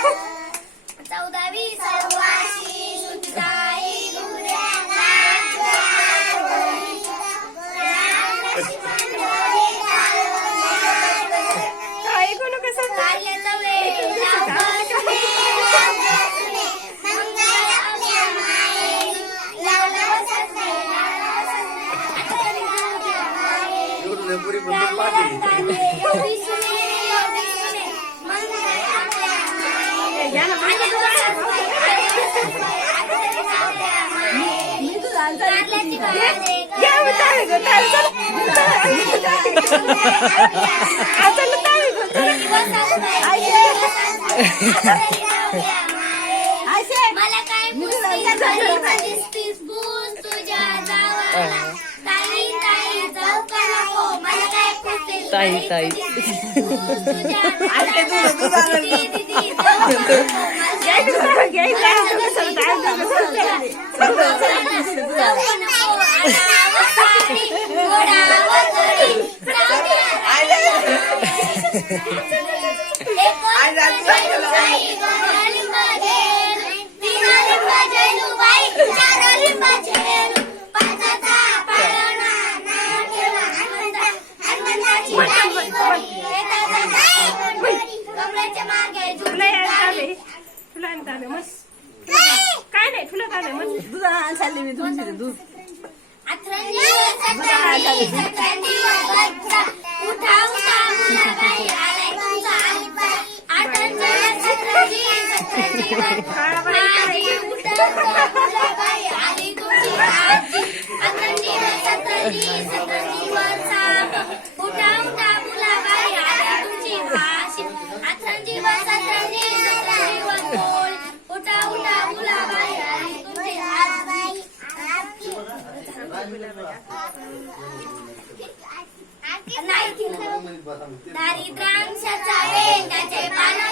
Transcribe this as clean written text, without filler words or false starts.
14वी सव्वाशी सुटताई काय कोण कसं पुरी बंद पाठी मला काय दिसतीस बून तुझ्या जावाला ताई ताई जाऊ का नको मला काय पुसतेस ताई, ताई. काय नाही तुला काय नाही दूध आणले मी तुमची दूध दारिद्र्यांशाचा वेगाचे पान